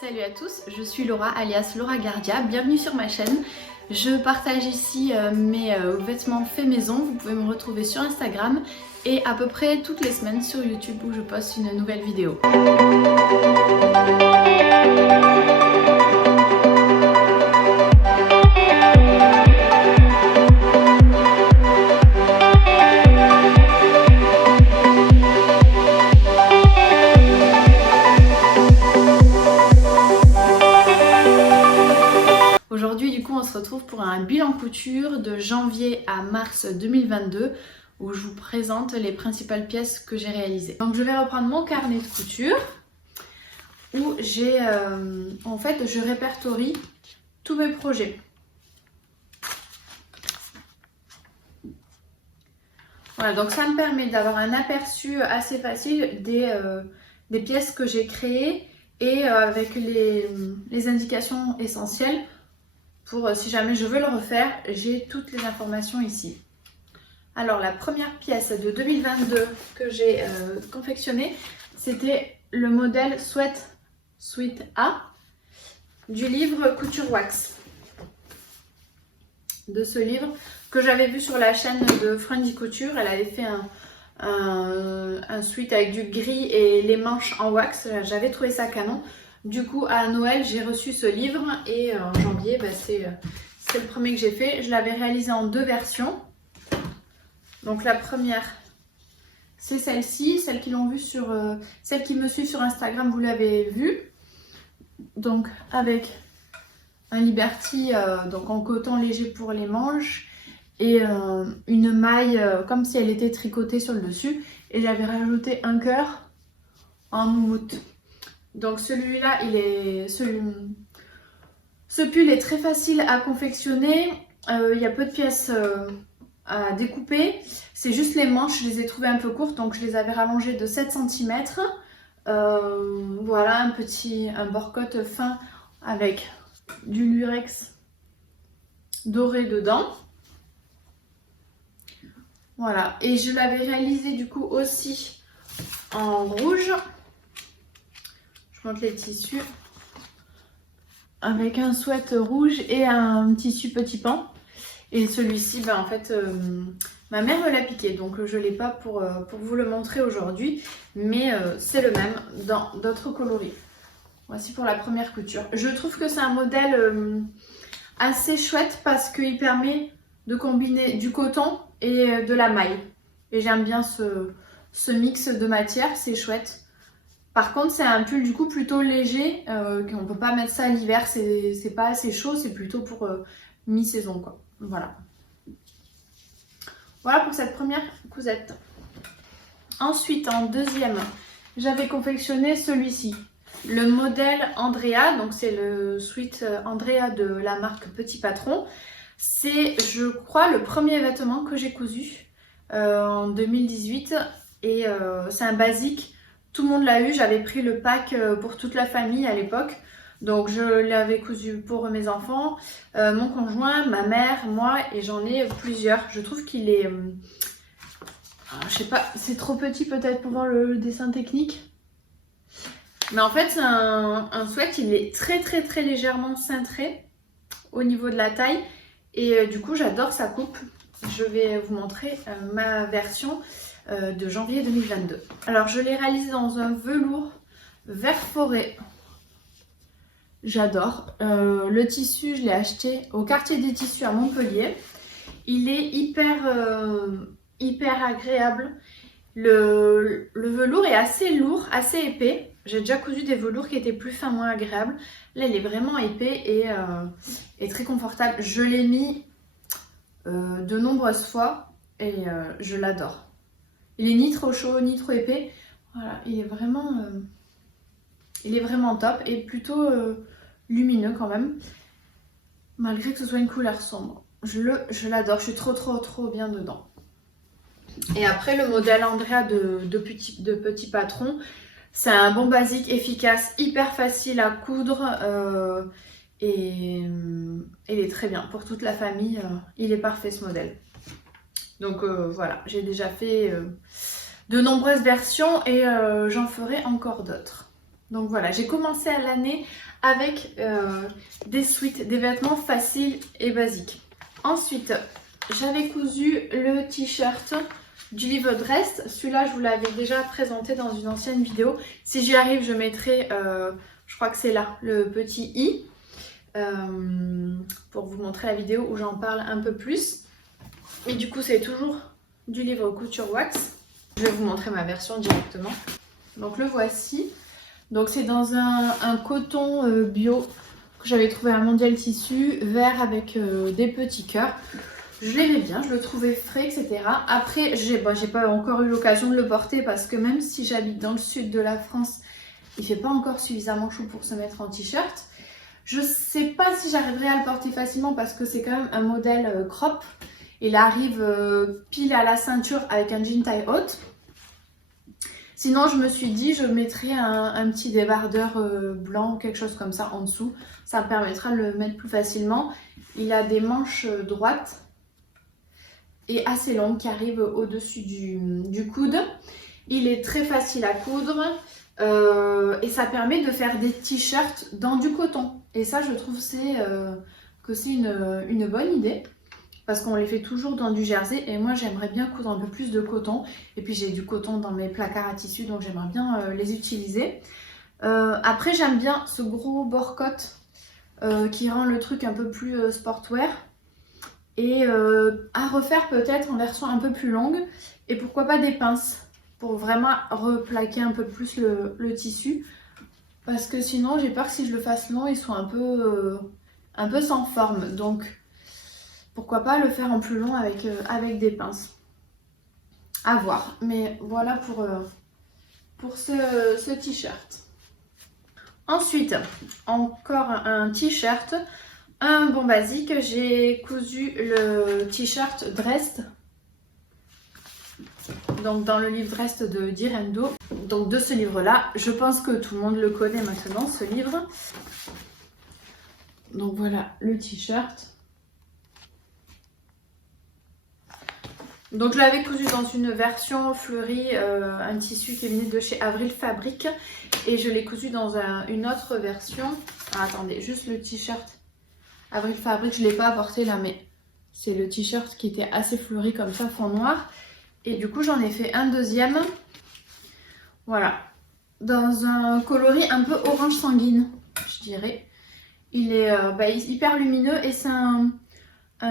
Salut à tous, je suis Laura alias Laura Gardia, bienvenue sur ma chaîne. Je partage ici mes vêtements faits maison, vous pouvez me retrouver sur Instagram et à peu près toutes les semaines sur YouTube où je poste une nouvelle vidéo. Aujourd'hui du coup on se retrouve pour un bilan couture de janvier à mars 2022 où je vous présente les principales pièces que j'ai réalisées. Donc je vais reprendre mon carnet de couture où j'ai en fait je répertorie tous mes projets. Voilà, donc ça me permet d'avoir un aperçu assez facile des pièces que j'ai créées et avec les indications essentielles. Pour si jamais je veux le refaire, j'ai toutes les informations ici. Alors la première pièce de 2022 que j'ai confectionnée, c'était le modèle Sweat A du livre Couture Wax. De ce livre que j'avais vu sur la chaîne de Friendly Couture, elle avait fait un sweat avec du gris et les manches en wax, j'avais trouvé ça canon. Du coup, à Noël, j'ai reçu ce livre et en janvier, c'est le premier que j'ai fait. Je l'avais réalisé en deux versions. Donc la première, c'est celle-ci. Celle qui l'ont vue sur, celle qui me suit sur Instagram, vous l'avez vue. Donc avec un Liberty donc en coton léger pour les manches et une maille comme si elle était tricotée sur le dessus. Et j'avais rajouté un cœur en moumoute. Donc celui-là, ce pull est très facile à confectionner. Il y a peu de pièces à découper. C'est juste les manches, je les ai trouvées un peu courtes, donc je les avais rallongées de 7 cm. Voilà, un bord-côte fin avec du lurex doré dedans. Voilà, et je l'avais réalisé du coup aussi en rouge. Je montre les tissus avec un sweat rouge et un tissu petit pan. Et celui-ci, en fait, ma mère me l'a piqué, donc je ne l'ai pas pour vous le montrer aujourd'hui, mais c'est le même dans d'autres coloris. Voici pour la première couture. Je trouve que c'est un modèle assez chouette parce qu'il permet de combiner du coton et de la maille. Et j'aime bien ce mix de matière, c'est chouette. Par contre, c'est un pull du coup plutôt léger, on ne peut pas mettre ça à l'hiver, c'est pas assez chaud, c'est plutôt pour mi-saison quoi. Voilà. Voilà pour cette première cousette. Ensuite, en deuxième, j'avais confectionné celui-ci. Le modèle Andrea, donc c'est le sweat Andrea de la marque Petit Patron. C'est, je crois, le premier vêtement que j'ai cousu en 2018 et c'est un basique. Tout le monde l'a eu, j'avais pris le pack pour toute la famille à l'époque. Donc je l'avais cousu pour mes enfants, mon conjoint, ma mère, moi et j'en ai plusieurs. Je trouve qu'il est, je sais pas, c'est trop petit peut-être pour voir le dessin technique. Mais en fait c'est un sweat, il est très légèrement cintré au niveau de la taille. Et du coup j'adore sa coupe. Je vais vous montrer ma version de janvier 2022. Alors je l'ai réalisé dans un velours vert forêt. J'adore. Le tissu, je l'ai acheté au quartier des tissus à Montpellier. Il est hyper agréable. Le velours est assez lourd, assez épais. J'ai déjà cousu des velours qui étaient plus fins, moins agréables. Là, il est vraiment épais et très confortable. Je l'ai mis de nombreuses fois et je l'adore. Il est ni trop chaud, ni trop épais. Voilà, il est vraiment top et plutôt lumineux quand même. Malgré que ce soit une couleur sombre. Je l'adore, je suis trop bien dedans. Et après, le modèle Andrea de Petit Patron, c'est un bon basique efficace, hyper facile à coudre et il est très bien pour toute la famille. Il est parfait ce modèle. Donc voilà, j'ai déjà fait de nombreuses versions et j'en ferai encore d'autres. Donc voilà, j'ai commencé à l'année avec des sweats, des vêtements faciles et basiques. Ensuite, j'avais cousu le t-shirt du livre Dress. Celui-là, je vous l'avais déjà présenté dans une ancienne vidéo. Si j'y arrive, je mettrai, je crois que c'est là, le petit i, pour vous montrer la vidéo où j'en parle un peu plus. Mais du coup, c'est toujours du livre Couture Wax. Je vais vous montrer ma version directement. Donc le voici. Donc c'est dans un coton bio que j'avais trouvé à Mondial Tissu, vert avec des petits cœurs. Je l'aimais bien, je le trouvais frais, etc. Après, j'ai pas encore eu l'occasion de le porter parce que même si j'habite dans le sud de la France, il fait pas encore suffisamment chaud pour se mettre en t-shirt. Je sais pas si j'arriverai à le porter facilement parce que c'est quand même un modèle crop. Il arrive pile à la ceinture avec un jean taille haute. Sinon, je me suis dit, je mettrai un petit débardeur blanc ou quelque chose comme ça en dessous. Ça me permettra de le mettre plus facilement. Il a des manches droites et assez longues qui arrivent au-dessus du coude. Il est très facile à coudre et ça permet de faire des t-shirts dans du coton. Et ça, je trouve que c'est une bonne idée. Parce qu'on les fait toujours dans du jersey et moi j'aimerais bien coudre un peu plus de coton. Et puis j'ai du coton dans mes placards à tissu donc j'aimerais bien les utiliser. Après j'aime bien ce gros bord-côte qui rend le truc un peu plus sportwear. Et à refaire peut-être en version un peu plus longue. Et pourquoi pas des pinces pour vraiment replaquer un peu plus le tissu. Parce que sinon j'ai peur que si je le fasse long il soit un peu sans forme. Donc pourquoi pas le faire en plus long avec des pinces. À voir. Mais voilà pour ce t-shirt. Ensuite, encore un t-shirt. Un bon basique. J'ai cousu le t-shirt Dress. Donc dans le livre Dress de Direndo. Donc de ce livre-là. Je pense que tout le monde le connaît maintenant, ce livre. Donc voilà le t-shirt. Donc je l'avais cousu dans une version fleurie, un tissu qui venait de chez Avril Fabrique. Et je l'ai cousu dans une autre version. Ah, attendez, juste le t-shirt Avril Fabrique, je ne l'ai pas apporté là, mais c'est le t-shirt qui était assez fleuri comme ça, fond noir. Et du coup j'en ai fait un deuxième. Voilà. Dans un coloris un peu orange sanguine, je dirais. Il est hyper lumineux et c'est un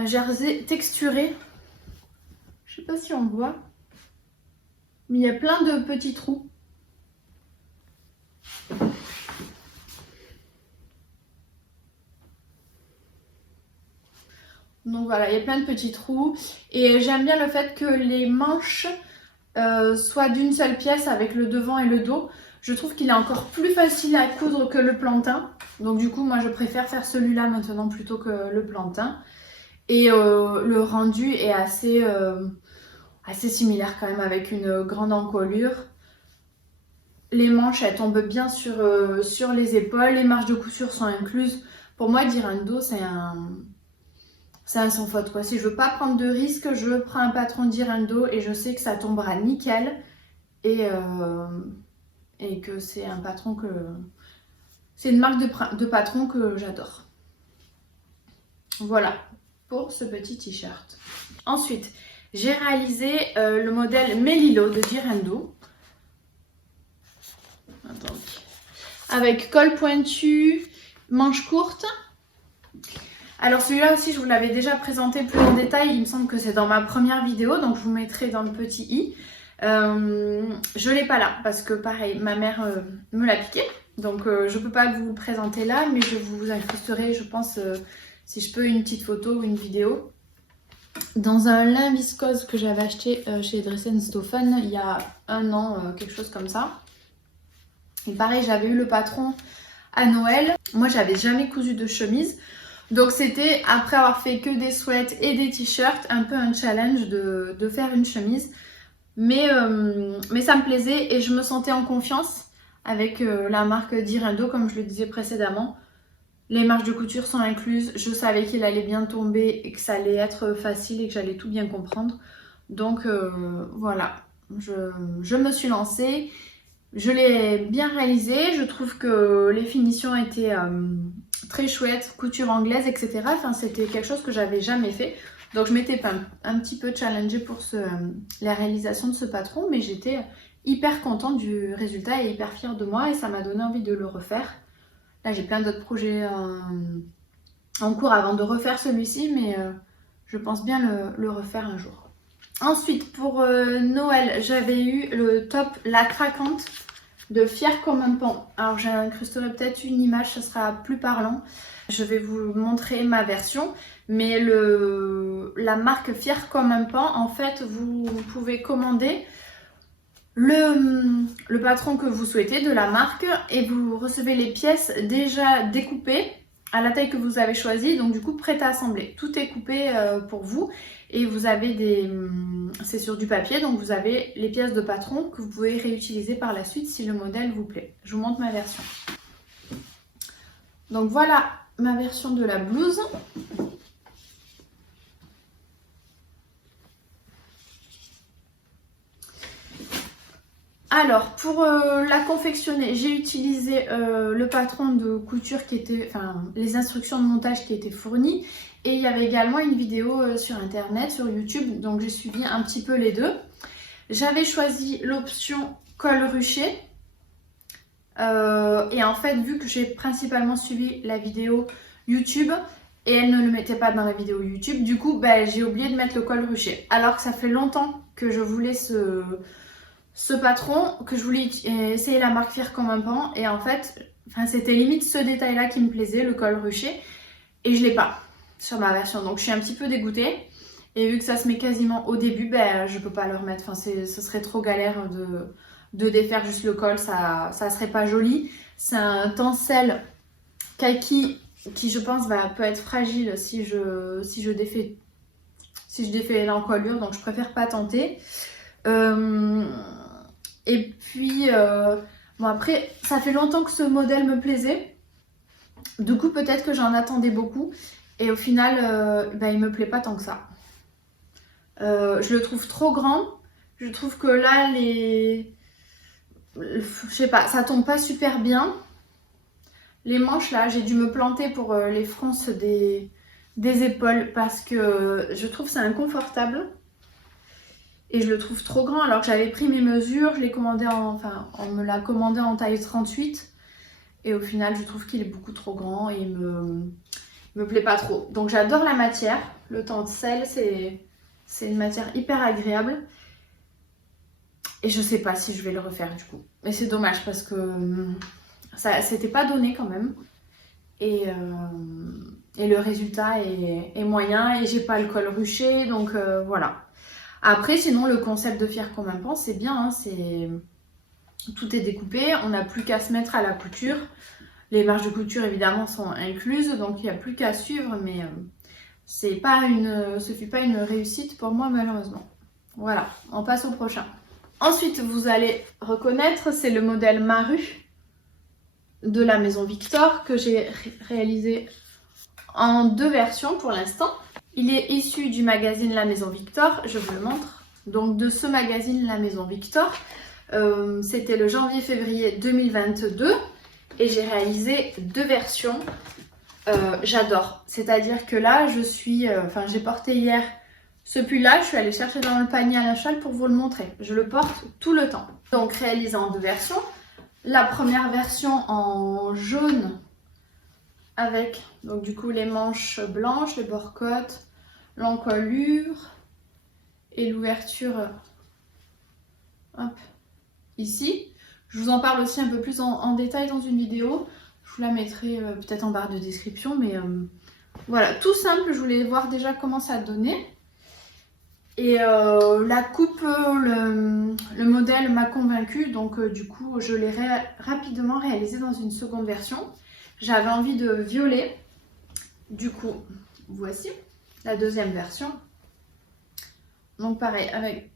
jersey texturé. Je sais pas si on voit, mais il y a plein de petits trous. Donc voilà, il y a plein de petits trous. Et j'aime bien le fait que les manches soient d'une seule pièce avec le devant et le dos. Je trouve qu'il est encore plus facile à coudre que le plantain. Donc du coup, moi je préfère faire celui-là maintenant plutôt que le plantain. Et le rendu est assez similaire quand même avec une grande encolure. Les manches elles tombent bien sur les épaules, les marges de couture sont incluses. Pour moi Direndo c'est un sans faute quoi. Si je veux pas prendre de risques, je prends un patron Direndo et je sais que ça tombera nickel et que c'est un patron que... C'est une marque de patron que j'adore. Voilà pour ce petit t-shirt. Ensuite, j'ai réalisé le modèle Melilo de Direndo. Attendez. Avec col pointu, manches courtes. Alors celui-là aussi, je vous l'avais déjà présenté plus en détail. Il me semble que c'est dans ma première vidéo, donc je vous mettrai dans le petit i. Je l'ai pas là parce que pareil, ma mère me l'a piqué. Donc je peux pas vous le présenter là, mais je vous incrusterai, je pense, si je peux, une petite photo ou une vidéo. Dans un lin viscose que j'avais acheté chez Dress & Stofan il y a un an, quelque chose comme ça. Et pareil, j'avais eu le patron à Noël. Moi, j'avais jamais cousu de chemise. Donc c'était, après avoir fait que des sweats et des t-shirts, un peu un challenge de faire une chemise. Mais ça me plaisait et je me sentais en confiance avec la marque Direndo, comme je le disais précédemment. Les marges de couture sont incluses, je savais qu'il allait bien tomber et que ça allait être facile et que j'allais tout bien comprendre. Donc voilà, je me suis lancée Je l'ai bien réalisé, je trouve que les finitions étaient très chouettes, couture anglaise, etc. Enfin, c'était quelque chose que j'avais jamais fait. Donc je m'étais un petit peu challengée pour la réalisation de ce patron, mais j'étais hyper contente du résultat et hyper fière de moi et ça m'a donné envie de le refaire. Là, j'ai plein d'autres projets en cours avant de refaire celui-ci, mais je pense bien le refaire un jour. Ensuite, pour Noël, j'avais eu le top La Craquante de Fière comme un pan. Alors, j'incrusterai peut-être une image, ça sera plus parlant. Je vais vous montrer ma version, mais la marque Fière comme un pan, en fait, vous pouvez commander le patron que vous souhaitez de la marque et vous recevez les pièces déjà découpées à la taille que vous avez choisie, donc du coup prête à assembler. Tout est coupé pour vous et vous avez c'est sur du papier, donc vous avez les pièces de patron que vous pouvez réutiliser par la suite si le modèle vous plaît. Je vous montre ma version. Donc voilà ma version de la blouse. Alors, pour la confectionner, j'ai utilisé le patron de couture qui était, enfin, les instructions de montage qui étaient fournies. Et il y avait également une vidéo sur internet, sur YouTube, donc j'ai suivi un petit peu les deux. J'avais choisi l'option col ruché. Et en fait, vu que j'ai principalement suivi la vidéo YouTube, et elle ne le mettait pas dans la vidéo YouTube, du coup, j'ai oublié de mettre le col ruché. Alors que ça fait longtemps que je voulais ce patron, que je voulais essayer la marque Fière comme un pan, et en fait, c'était limite ce détail-là qui me plaisait, le col ruché, et je l'ai pas sur ma version, donc je suis un petit peu dégoûtée. Et vu que ça se met quasiment au début, je peux pas le remettre, enfin, ce serait trop galère de défaire juste le col, ça serait pas joli. C'est un tencel kaki qui je pense peut être fragile si je défais l'encolure, donc je préfère pas tenter. Et puis, bon après, ça fait longtemps que ce modèle me plaisait. Du coup, peut-être que j'en attendais beaucoup. Et au final, il me plaît pas tant que ça. Je le trouve trop grand. Je trouve que là, je sais pas, ça tombe pas super bien. Les manches, là, j'ai dû me planter pour les fronces des épaules parce que je trouve ça inconfortable. Et je le trouve trop grand alors que j'avais pris mes mesures, je l'ai commandé on me l'a commandé en taille 38 et au final je trouve qu'il est beaucoup trop grand et il me plaît pas trop. Donc j'adore la matière, le tencel c'est une matière hyper agréable et je sais pas si je vais le refaire du coup. Mais c'est dommage parce que ça c'était pas donné quand même et le résultat est moyen et j'ai pas le col ruché donc voilà. Après, sinon, le concept de Fière comme un pan, c'est bien. Hein, tout est découpé, on n'a plus qu'à se mettre à la couture. Les marges de couture, évidemment, sont incluses, donc il n'y a plus qu'à suivre, mais ce fut pas une réussite pour moi, malheureusement. Voilà, on passe au prochain. Ensuite, vous allez reconnaître, c'est le modèle Maru de la maison Victor que j'ai réalisé en 2 versions pour l'instant. Il est issu du magazine La Maison Victor, je vous le montre. Donc de ce magazine La Maison Victor, c'était le janvier-février 2022 et j'ai réalisé 2 versions. J'adore, c'est-à-dire que là j'ai porté hier ce pull-là, je suis allée chercher dans le panier à la châle pour vous le montrer. Je le porte tout le temps. Donc réalisé en 2 versions. La première version en jaune avec donc du coup les manches blanches, les bords-côtes, l'encolure et l'ouverture ici. Je vous en parle aussi un peu plus en détail dans une vidéo. Je vous la mettrai peut-être en barre de description, mais voilà, tout simple. Je voulais voir déjà comment ça donnait. Et la coupe, le modèle m'a convaincue, donc du coup je l'ai rapidement réalisé dans une seconde version. J'avais envie de violet, du coup voici la deuxième version. Donc pareil, avec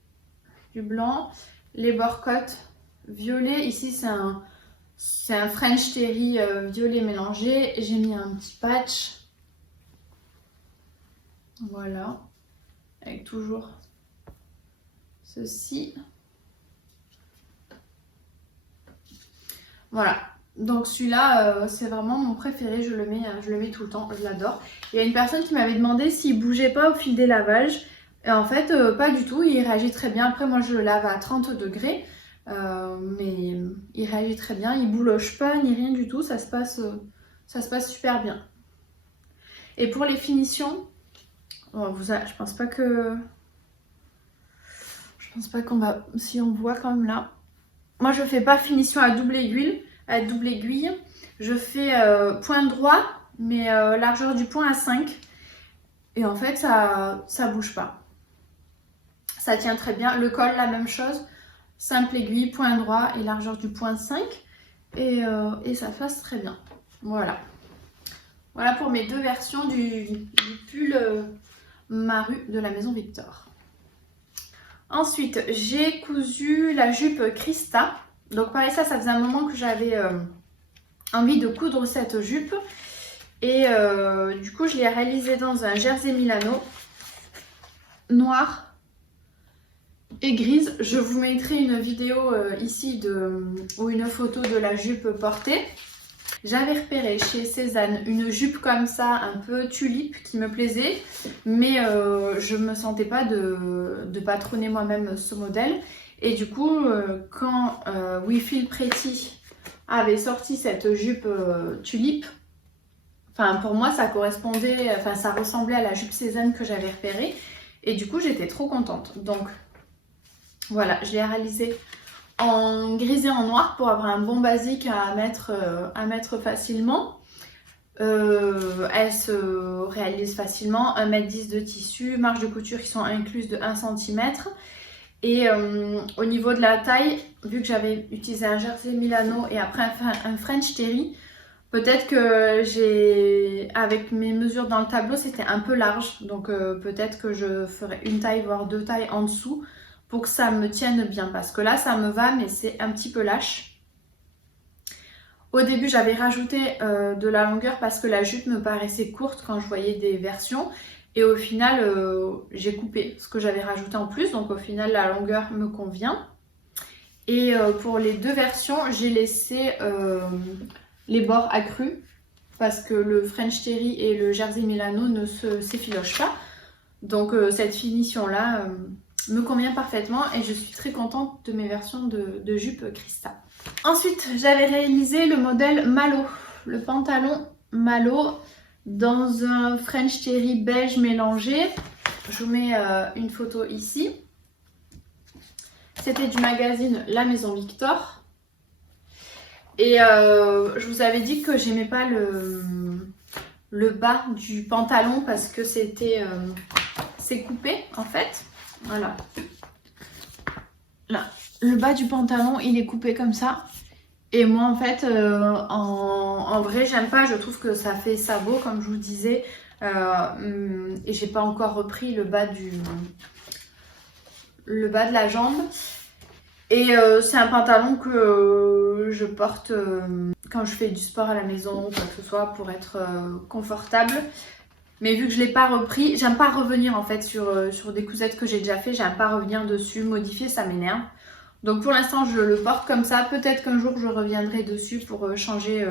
du blanc, les bords-côtes violet. Ici c'est un French Terry violet mélangé. J'ai mis un petit patch. Voilà. Avec toujours ceci. Voilà. Donc celui-là, c'est vraiment mon préféré, je le mets tout le temps, je l'adore. Il y a une personne qui m'avait demandé s'il bougeait pas au fil des lavages. Et en fait, pas du tout, il réagit très bien. Après, moi, je le lave à 30 degrés. Mais il réagit très bien, il bouloche pas ni rien du tout, ça se passe super bien. Et pour les finitions, je pense pas qu'on va, si on voit comme là. Moi, je fais pas finition à double aiguille, je fais point droit, mais largeur du point à 5. Et en fait, ça bouge pas. Ça tient très bien. Le col, la même chose. Simple aiguille, point droit et largeur du point 5. Et ça passe très bien. Voilà. Voilà pour mes 2 versions du pull Maru de la maison Victor. Ensuite, j'ai cousu la jupe Christa. Donc pareil, ça faisait un moment que j'avais envie de coudre cette jupe. Et du coup, je l'ai réalisée dans un jersey Milano noir et grise. Je vous mettrai une vidéo ici ou une photo de la jupe portée. J'avais repéré chez Cézanne une jupe comme ça, un peu tulipe, qui me plaisait, mais je me sentais pas de patronner moi-même ce modèle. Et du coup, quand We Feel Pretty avait sorti cette jupe tulipe, enfin pour moi ça correspondait, enfin ça ressemblait à la jupe Cézanne que j'avais repérée. Et du coup, j'étais trop contente. Donc voilà, je l'ai réalisée en gris et en noir pour avoir un bon basique à mettre facilement. Elle se réalise facilement, 1,10 m de tissu, marge de couture qui sont incluses de 1 cm. Et au niveau de la taille, vu que j'avais utilisé un jersey Milano et après un French Terry, peut-être que avec mes mesures dans le tableau, c'était un peu large. Donc peut-être que je ferai une taille, voire 2 tailles en dessous pour que ça me tienne bien. Parce que là, ça me va, mais c'est un petit peu lâche. Au début, j'avais rajouté de la longueur parce que la jupe me paraissait courte quand je voyais des versions. Et au final, j'ai coupé ce que j'avais rajouté en plus. Donc au final, la longueur me convient. Et pour les 2 versions, j'ai laissé les bords accrus. Parce que le French Terry et le Jersey Milano ne s'effilochent pas. Donc cette finition-là me convient parfaitement. Et je suis très contente de mes versions de jupe Christa. Ensuite, j'avais réalisé le modèle Malo, le pantalon Malo dans un French Terry beige mélangé. Je vous mets une photo ici. C'était du magazine La Maison Victor. Et je vous avais dit que j'aimais pas le bas du pantalon parce que c'est coupé en fait. Voilà. Là. Le bas du pantalon, il est coupé comme ça. Et moi, en fait, en vrai, j'aime pas. Je trouve que ça fait sabot, comme je vous disais. Et j'ai pas encore repris le bas de la jambe. Et c'est un pantalon que je porte quand je fais du sport à la maison ou quoi que ce soit pour être confortable. Mais vu que je l'ai pas repris, j'aime pas revenir en fait sur des cousettes que j'ai déjà fait. J'aime pas revenir dessus, modifier, ça m'énerve. Donc pour l'instant, je le porte comme ça. Peut-être qu'un jour, je reviendrai dessus pour changer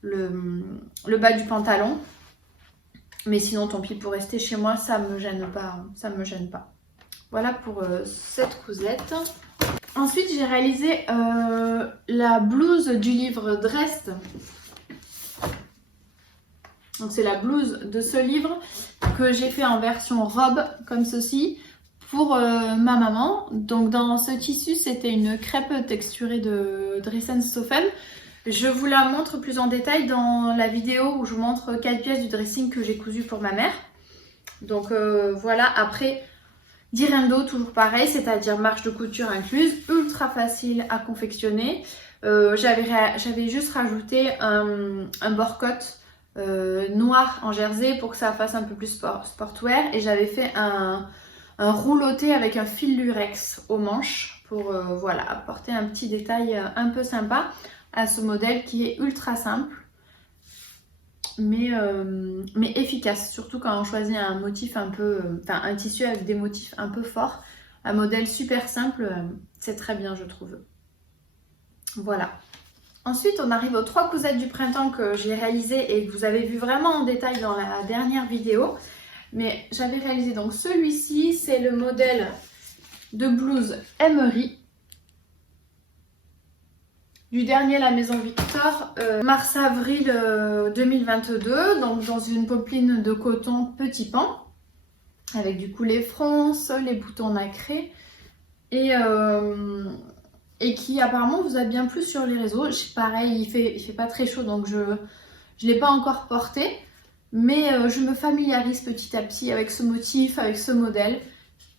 le bas du pantalon. Mais sinon, tant pis, pour rester chez moi, ça me gêne pas. Ça me gêne pas. Voilà pour cette cousette. Ensuite, j'ai réalisé la blouse du livre Dressed. Donc c'est la blouse de ce livre que j'ai fait en version robe, comme ceci. Pour ma maman. Donc dans ce tissu, c'était une crêpe texturée de Dressenstoffen. Je vous la montre plus en détail dans la vidéo où je vous montre 4 pièces du dressing que j'ai cousu pour ma mère. Donc voilà, après, Direndo, toujours pareil, c'est-à-dire marge de couture incluse, ultra facile à confectionner. J'avais juste rajouté un bord-côte noir en jersey pour que ça fasse un peu plus sportwear. Et j'avais fait un rouloté avec un fil lurex au manche pour voilà, apporter un petit détail un peu sympa à ce modèle qui est ultra simple mais efficace, surtout quand on choisit un motif un peu, enfin un tissu avec des motifs un peu forts. Un modèle super simple, c'est très bien je trouve. Voilà. Ensuite, on arrive aux 3 cousettes du printemps que j'ai réalisées et que vous avez vu vraiment en détail dans la dernière vidéo. Mais j'avais réalisé donc celui-ci, c'est le modèle de blouse Emery. Du dernier La Maison Victor, mars-avril 2022, donc dans une popeline de coton petit pan, avec du coup les fronces, les boutons nacrés, et qui apparemment vous a bien plu sur les réseaux. Pareil, il fait pas très chaud, donc je ne l'ai pas encore porté, mais je me familiarise petit à petit avec ce motif, avec ce modèle,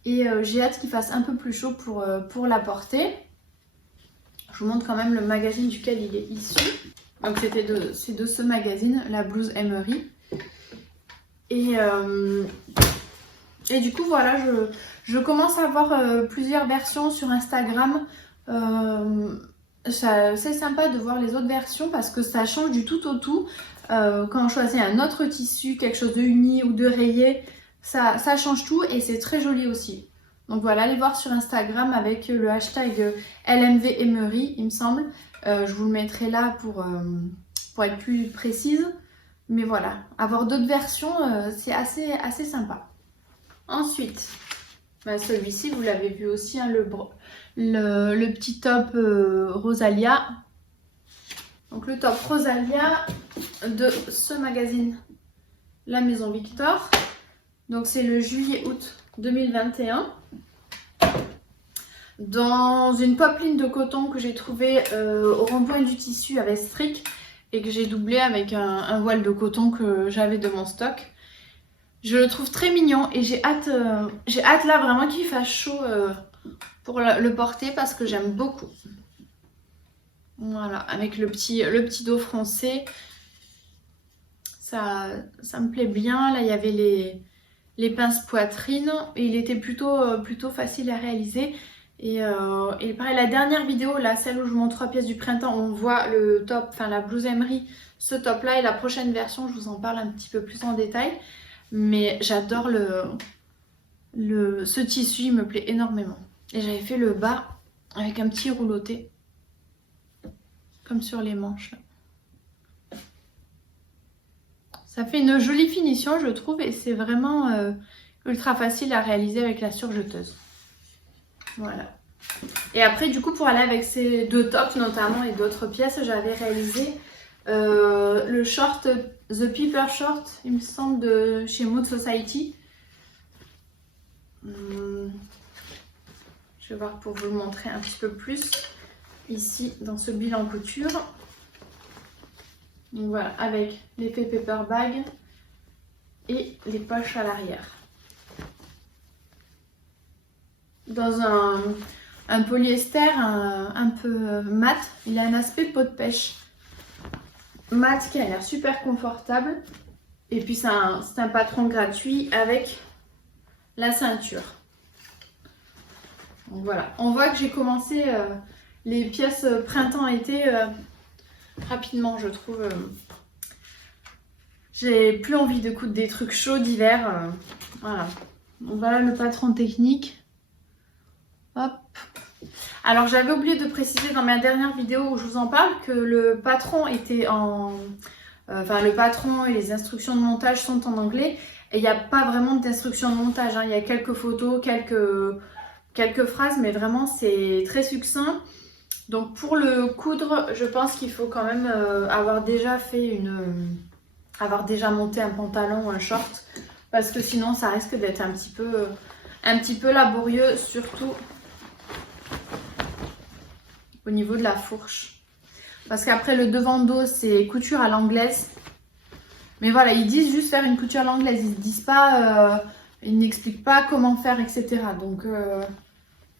et j'ai hâte qu'il fasse un peu plus chaud pour la porter. Je vous montre quand même le magazine duquel il est issu. Donc c'est de ce magazine, la blouse Emery. Et du coup voilà, je commence à voir plusieurs versions sur Instagram. C'est sympa de voir les autres versions parce que ça change du tout au tout. Quand on choisit un autre tissu, quelque chose de uni ou de rayé, ça change tout et c'est très joli aussi. Donc voilà, allez voir sur Instagram avec le hashtag LMV Emery, il me semble. Je vous le mettrai là pour être plus précise. Mais voilà, avoir d'autres versions, c'est assez sympa. Ensuite, celui-ci, vous l'avez vu aussi, hein, le petit top Rosalia. Donc le top Rosalia de ce magazine La Maison Victor. Donc c'est le juillet-août 2021. Dans une popeline de coton que j'ai trouvée au rond-point du tissu avec Strick et que j'ai doublé avec un voile de coton que j'avais de mon stock. Je le trouve très mignon et j'ai hâte là vraiment qu'il fasse chaud pour le porter parce que j'aime beaucoup. Voilà, avec le petit dos froncé, ça me plaît bien. Là, il y avait les pinces poitrine et il était plutôt facile à réaliser. Et pareil, la dernière vidéo, là, celle où je vous montre 3 pièces du printemps, on voit le top, enfin la blouse Emery, ce top là, et la prochaine version, je vous en parle un petit peu plus en détail. Mais j'adore ce tissu, il me plaît énormément. Et j'avais fait le bas avec un petit rouloté, comme sur les manches. Là. Ça fait une jolie finition, je trouve, et c'est vraiment ultra facile à réaliser avec la surjeteuse. Voilà. Et après, du coup, pour aller avec ces 2 tops notamment et d'autres pièces, j'avais réalisé le short The Piper Short, il me semble, de chez Mood Society. Je vais voir pour vous le montrer un petit peu plus. Ici, dans ce bilan couture. Donc voilà, avec l'effet paper bag et les poches à l'arrière. Dans un polyester un peu mat, il a un aspect peau de pêche. Mat qui a l'air super confortable. Et puis c'est un patron gratuit avec la ceinture. Donc voilà, on voit que j'ai commencé les pièces printemps-été rapidement, je trouve. J'ai plus envie de coudre des trucs chauds d'hiver. Voilà. Donc voilà le patron technique. Hop. Alors j'avais oublié de préciser dans ma dernière vidéo où je vous en parle que le patron était le patron et les instructions de montage sont en anglais et il n'y a pas vraiment d'instructions de montage, hein. Il y a quelques photos, quelques phrases, mais vraiment c'est très succinct. Donc pour le coudre, je pense qu'il faut quand même avoir déjà monté un pantalon ou un short, parce que sinon ça risque d'être un petit peu laborieux, surtout au niveau de la fourche. Parce qu'après le devant dos, c'est couture à l'anglaise. Mais voilà, ils disent juste faire une couture à l'anglaise. Ils ne disent pas, ils n'expliquent pas comment faire, etc. Donc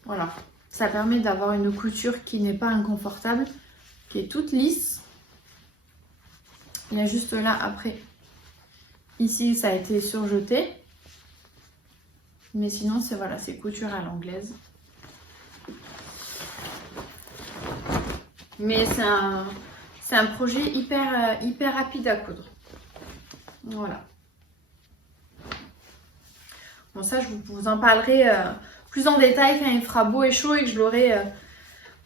voilà, ça permet d'avoir une couture qui n'est pas inconfortable, qui est toute lisse. Il y a juste là après, ici ça a été surjeté. Mais sinon c'est couture à l'anglaise. Mais c'est un projet hyper rapide à coudre. Voilà. Bon, ça, je vous en parlerai plus en détail quand il fera beau et chaud et que je l'aurai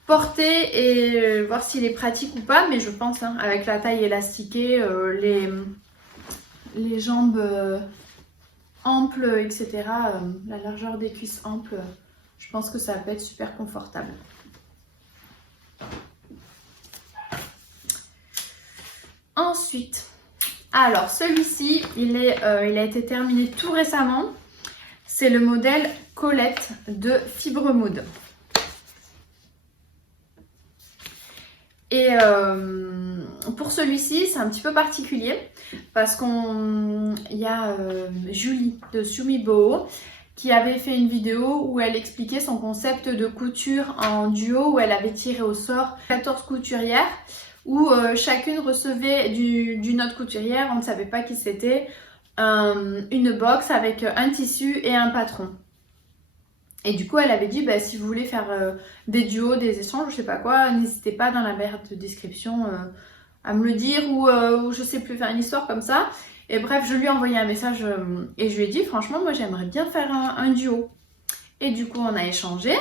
porter et voir s'il est pratique ou pas, mais je pense, hein, avec la taille élastiquée, les jambes amples, etc., la largeur des cuisses amples, je pense que ça peut être super confortable. Ensuite, alors celui-ci, il a été terminé tout récemment. C'est le modèle Colette de Fibremood. Et pour celui-ci, c'est un petit peu particulier parce qu'il y a Julie de Sumibo qui avait fait une vidéo où elle expliquait son concept de couture en duo, où elle avait tiré au sort 14 couturières, où chacune recevait d'une autre couturière, on ne savait pas qui c'était, une box avec un tissu et un patron. Et du coup, elle avait dit, bah, si vous voulez faire des duos, des échanges, je sais pas quoi, n'hésitez pas dans la barre de description à me le dire, ou je sais plus, faire une histoire comme ça. Et bref, je lui ai envoyé un message et je lui ai dit, franchement, moi j'aimerais bien faire un duo. Et du coup, on a échangé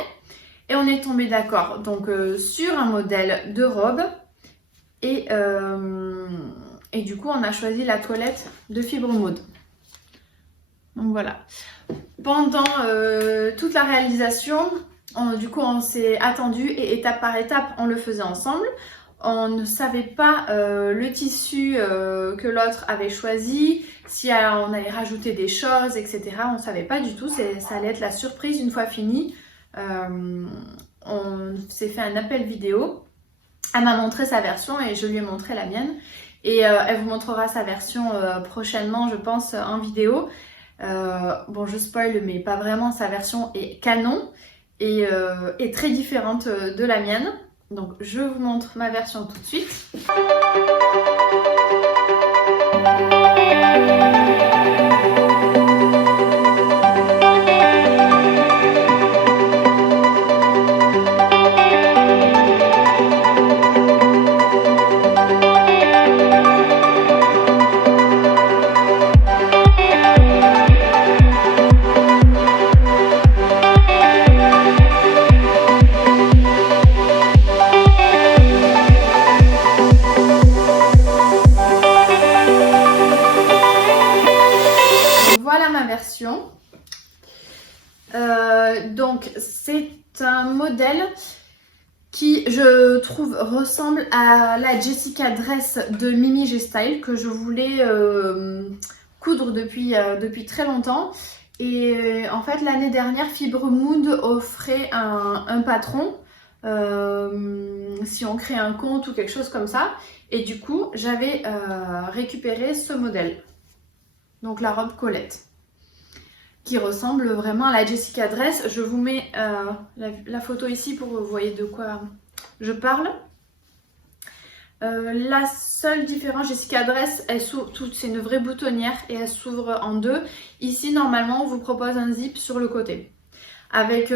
et on est tombé d'accord donc sur un modèle de robe. Et du coup, on a choisi la toilette de Fibremood. Donc voilà. Pendant toute la réalisation, du coup, on s'est attendu et étape par étape, on le faisait ensemble. On ne savait pas le tissu que l'autre avait choisi, si on allait rajouter des choses, etc. On ne savait pas du tout. Ça allait être la surprise une fois fini. On s'est fait un appel vidéo. Elle m'a montré sa version et je lui ai montré la mienne. Et elle vous montrera sa version prochainement, je pense, en vidéo. Bon, je spoil, mais pas vraiment. Sa version est canon et est très différente de la mienne. Donc, je vous montre ma version tout de suite. Donc c'est un modèle qui, je trouve, ressemble à la Jessica Dress de Mimi G Style que je voulais coudre depuis très longtemps. Et en fait, l'année dernière, Fibremood offrait un patron si on crée un compte ou quelque chose comme ça. Et du coup, j'avais récupéré ce modèle. Donc la robe Colette, qui ressemble vraiment à la Jessica Dress. Je vous mets la photo ici pour que vous voyez de quoi je parle. La seule différence, Jessica Dress, c'est une vraie boutonnière et elle s'ouvre en deux. Ici, normalement, on vous propose un zip sur le côté. Avec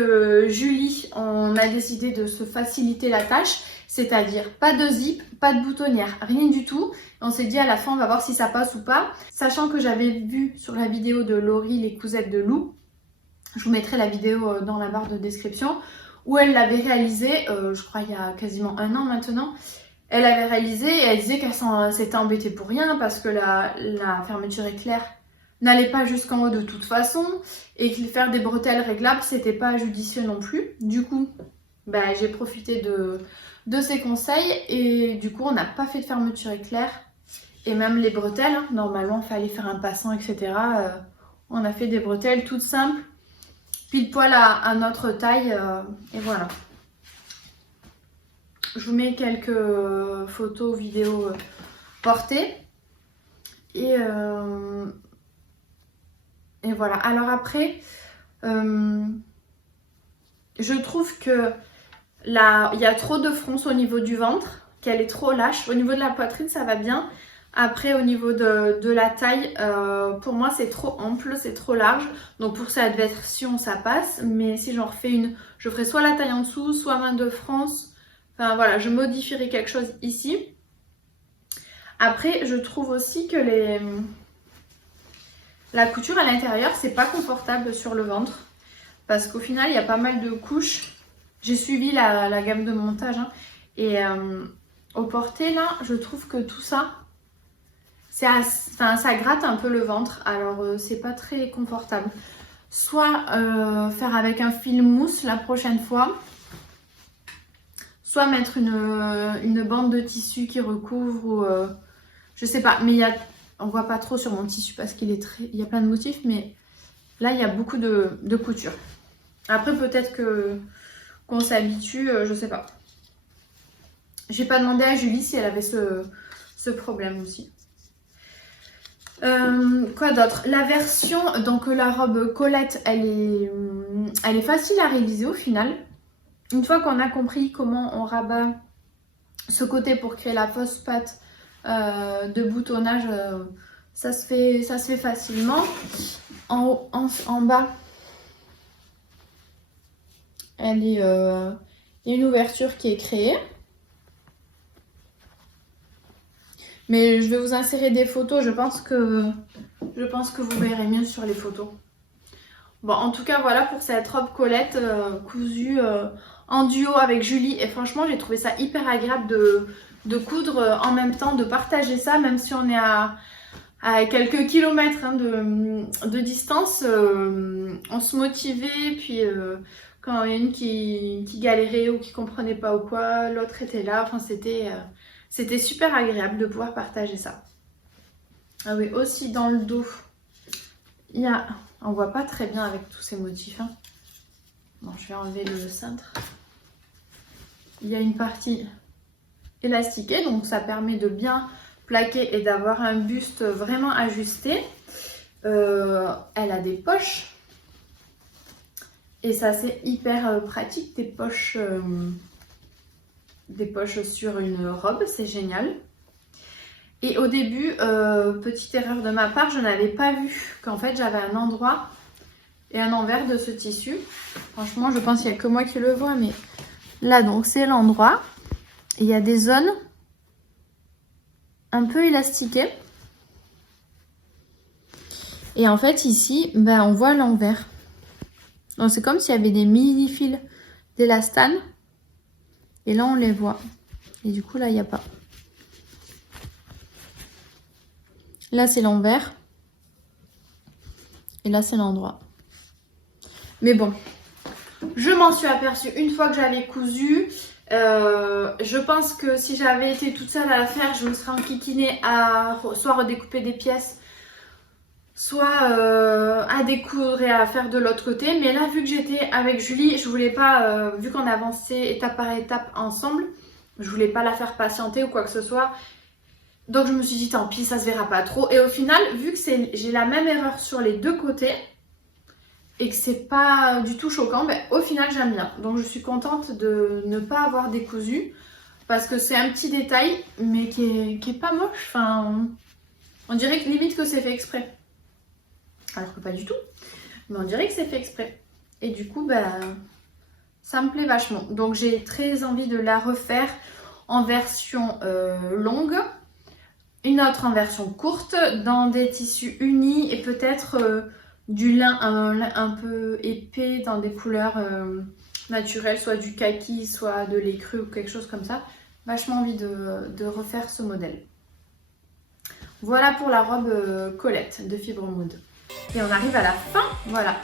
Julie, on a décidé de se faciliter la tâche, c'est-à-dire pas de zip, pas de boutonnière, rien du tout. On s'est dit à la fin, on va voir si ça passe ou pas. Sachant que j'avais vu sur la vidéo de Laurie, les cousettes de Lou, je vous mettrai la vidéo dans la barre de description, où elle l'avait réalisé, je crois il y a quasiment un an maintenant. Elle avait réalisé et elle disait qu'elle s'était embêtée pour rien parce que la fermeture éclair n'allait pas jusqu'en haut de toute façon et que faire des bretelles réglables, c'était pas judicieux non plus. Du coup, j'ai profité de ses conseils et du coup, on n'a pas fait de fermeture éclair. Et même les bretelles, hein, normalement, il fallait faire un passant, etc. On a fait des bretelles toutes simples, pile poil à notre taille, et voilà. Je vous mets quelques photos, vidéos portées. Et voilà. Alors après, je trouve que là, il y a trop de fronce au niveau du ventre, qu'elle est trop lâche. Au niveau de la poitrine, ça va bien. Après, au niveau de la taille, pour moi, c'est trop ample, c'est trop large. Donc pour cette version, ça passe. Mais si j'en refais une, je ferai soit la taille en dessous, soit main de France. Enfin voilà, je modifierai quelque chose ici. Après, je trouve aussi que la couture à l'intérieur, c'est pas confortable sur le ventre. Parce qu'au final, il y a pas mal de couches J'ai suivi la gamme de montage hein, et au porté là, je trouve que tout ça, ça gratte un peu le ventre, alors c'est pas très confortable. Soit faire avec un fil mousse la prochaine fois, soit mettre une bande de tissu qui recouvre ou je sais pas, mais on voit pas trop sur mon tissu parce qu'il y a plein de motifs, mais là il y a beaucoup de couture. Après peut-être qu'on s'habitue, je sais pas. J'ai pas demandé à Julie si elle avait ce problème aussi. Quoi d'autre? La version, donc la robe Colette, elle est facile à réaliser au final. Une fois qu'on a compris comment on rabat ce côté pour créer la fausse patte de boutonnage, ça se fait facilement. En bas, il y a une ouverture qui est créée. Mais je vais vous insérer des photos, je pense que vous verrez mieux sur les photos. Bon, en tout cas, voilà pour cette robe Colette cousue en duo avec Julie. Et franchement, j'ai trouvé ça hyper agréable de coudre en même temps, de partager ça, même si on est à quelques kilomètres hein, de distance. On se motivait, puis quand il y a une qui galérait ou qui comprenait pas ou quoi, l'autre était là. Enfin, c'était super agréable de pouvoir partager ça. Ah oui, aussi dans le dos, on voit pas très bien avec tous ces motifs. Hein. Bon, je vais enlever le cintre. Il y a une partie élastiquée, donc ça permet de bien plaquer et d'avoir un buste vraiment ajusté. Elle a des poches. Et ça, c'est hyper pratique, des poches sur une robe, c'est génial. Et au début, petite erreur de ma part, je n'avais pas vu qu'en fait j'avais un endroit et un envers de ce tissu. Franchement, je pense qu'il n'y a que moi qui le vois, mais là donc c'est l'endroit. Il y a des zones un peu élastiquées. Et en fait ici, on voit l'envers. Donc c'est comme s'il y avait des mini fils d'élastane. Et là on les voit. Et du coup là il n'y a pas. Là c'est l'envers. Et là c'est l'endroit. Mais bon, je m'en suis aperçue une fois que j'avais cousu. Je pense que si j'avais été toute seule à la faire, je me serais enquiquinée à soit redécouper des pièces, soit à découdre et à faire de l'autre côté. Mais là, vu que j'étais avec Julie, je voulais pas, vu qu'on avançait étape par étape ensemble, je voulais pas la faire patienter ou quoi que ce soit. Donc je me suis dit tant pis, ça se verra pas trop. Et au final, vu que j'ai la même erreur sur les deux côtés et que c'est pas du tout choquant, au final j'aime bien. Donc je suis contente de ne pas avoir décousu parce que c'est un petit détail mais qui est pas moche. Enfin, on dirait que limite que c'est fait exprès. Alors que pas du tout. Mais on dirait que c'est fait exprès. Et du coup, ça me plaît vachement. Donc j'ai très envie de la refaire en version longue. Une autre en version courte, dans des tissus unis et peut-être du lin un peu épais dans des couleurs naturelles, soit du kaki, soit de lait cru ou quelque chose comme ça. Vachement envie de refaire ce modèle. Voilà pour la robe Colette de Fibre Mood. Et on arrive à la fin, voilà.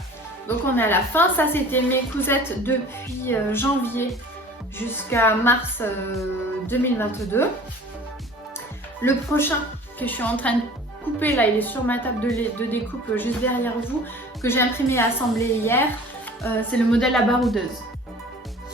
Donc on est à la fin, ça c'était mes cousettes depuis janvier jusqu'à mars 2022. Le prochain que je suis en train de couper, là il est sur ma table de découpe juste derrière vous, que j'ai imprimé et assemblé hier, c'est le modèle à baroudeuse.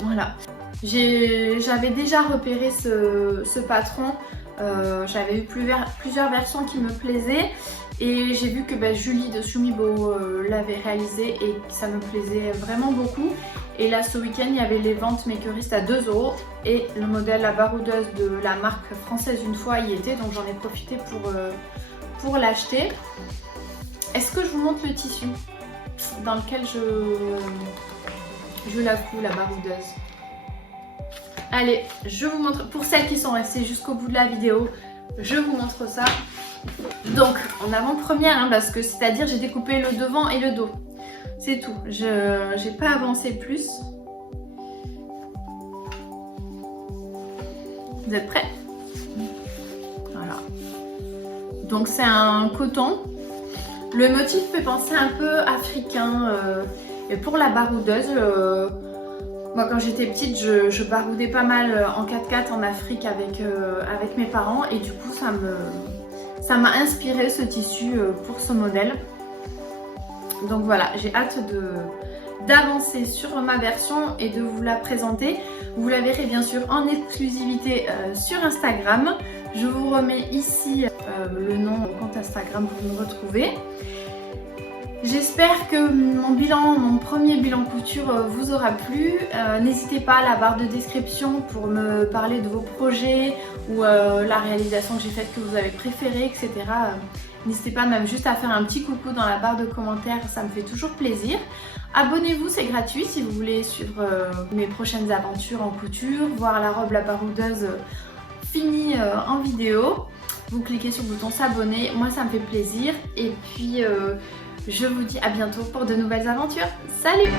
Voilà. J'avais déjà repéré ce patron, j'avais eu plusieurs versions qui me plaisaient. Et j'ai vu que Julie de Shumibo l'avait réalisé et que ça me plaisait vraiment beaucoup. Et là ce week-end il y avait les ventes makeristes à 2 € et le modèle à baroudeuse de la marque française une fois y était, donc j'en ai profité pour l'acheter. Est-ce que je vous montre le tissu dans lequel je la couds, la baroudeuse? Allez, je vous montre, pour celles qui sont restées jusqu'au bout de la vidéo, je vous montre ça. Donc en avant-première, hein, parce que c'est-à-dire j'ai découpé le devant et le dos. C'est tout, j'ai pas avancé plus. Vous êtes prêts? Voilà. Donc c'est un coton. Le motif fait penser un peu africain. Et pour la baroudeuse, moi quand j'étais petite, je baroudais pas mal en 4x4 en Afrique avec mes parents. Et du coup ça m'a inspiré ce tissu pour ce modèle. Donc voilà, j'ai hâte d'avancer sur ma version et de vous la présenter. Vous la verrez bien sûr en exclusivité sur Instagram. Je vous remets ici le nom du compte Instagram pour me retrouver. J'espère que mon premier bilan couture vous aura plu. N'hésitez pas à la barre de description pour me parler de vos projets ou la réalisation que j'ai faite que vous avez préférée, etc. N'hésitez pas même juste à faire un petit coucou dans la barre de commentaires, ça me fait toujours plaisir. Abonnez-vous, c'est gratuit si vous voulez suivre mes prochaines aventures en couture, voir la robe la baroudeuse finie en vidéo. Vous cliquez sur le bouton s'abonner, moi ça me fait plaisir. Et puis je vous dis à bientôt pour de nouvelles aventures. Salut!